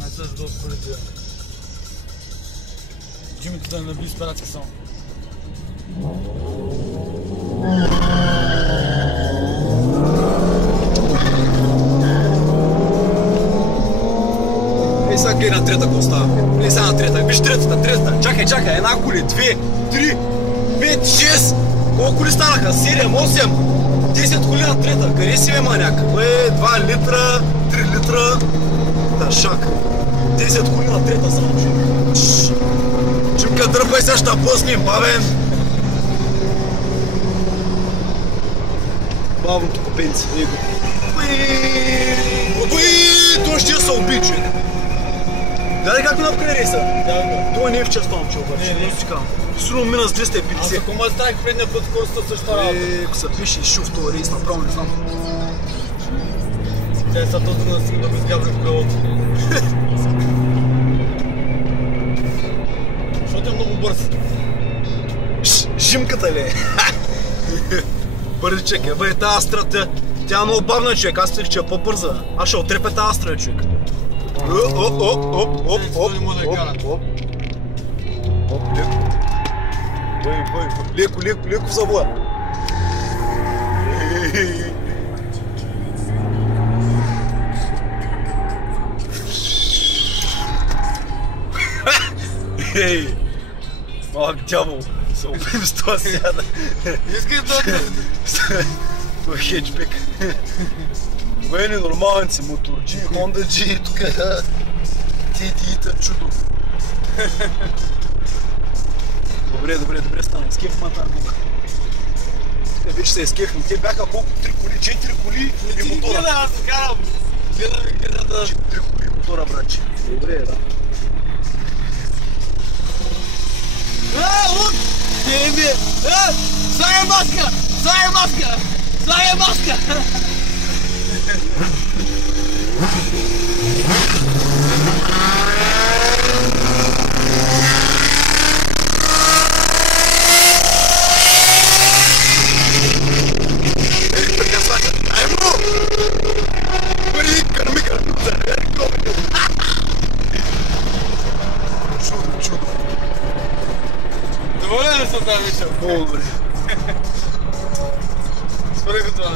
Hai să-ți dau curăția. Jimmy, tu te-ai năbit, sperați că sau. Ей, сега гледай на трета какво става. Ей, сега на трета. Виж третата. Чакай. Една коли, 2, 3, 5, 6. Колко коли станаха? 7, 8, 10 коли на трета. Къде си, бе, маняк? Бе, 2 литра, 3 литра. Ташак. 10 коли на трета само, човек. Чимка, дърпай сега, ще пуснем, бабен. Бавното копенце, него. Той ще се уби, човек. Гледай как ми напкъде рейса. Той не е в част там, че обаче. Не си казвам. Сигурно мина с 250. Аз ако ме ставих предния път, хората същата работа. Ако се пише шил в този рейс, направо не знам. Тя е са този да си да безгаври в колелото. Защото е много бърз. Жимката ли е? Бързи, чекай. Бе, тази Астра, тя е много бавна, човек. Аз мислех, че е по-бърза. Аз ще отрепя тази Астра, човек. Оп, леко. Леко в завоя. Ей, малък дявол. Се убим с това сяда. Искай да... Това е хеджбек. Бе, ненормалници, моторджи, хондаджи, тук титита чудо. Добре стана. Скеф ма тази бука. Те вече се скефни. Те бяха колко? 3 коли, 4 коли и мотора. Гледай, аз се карам. Гледай да... 3 коли и мотора, братче. Добре, да. Лук! Тебе! Слагай маска! Слагай маска! Чудо. Доволен ли си от тази вечер? Много добре. Според това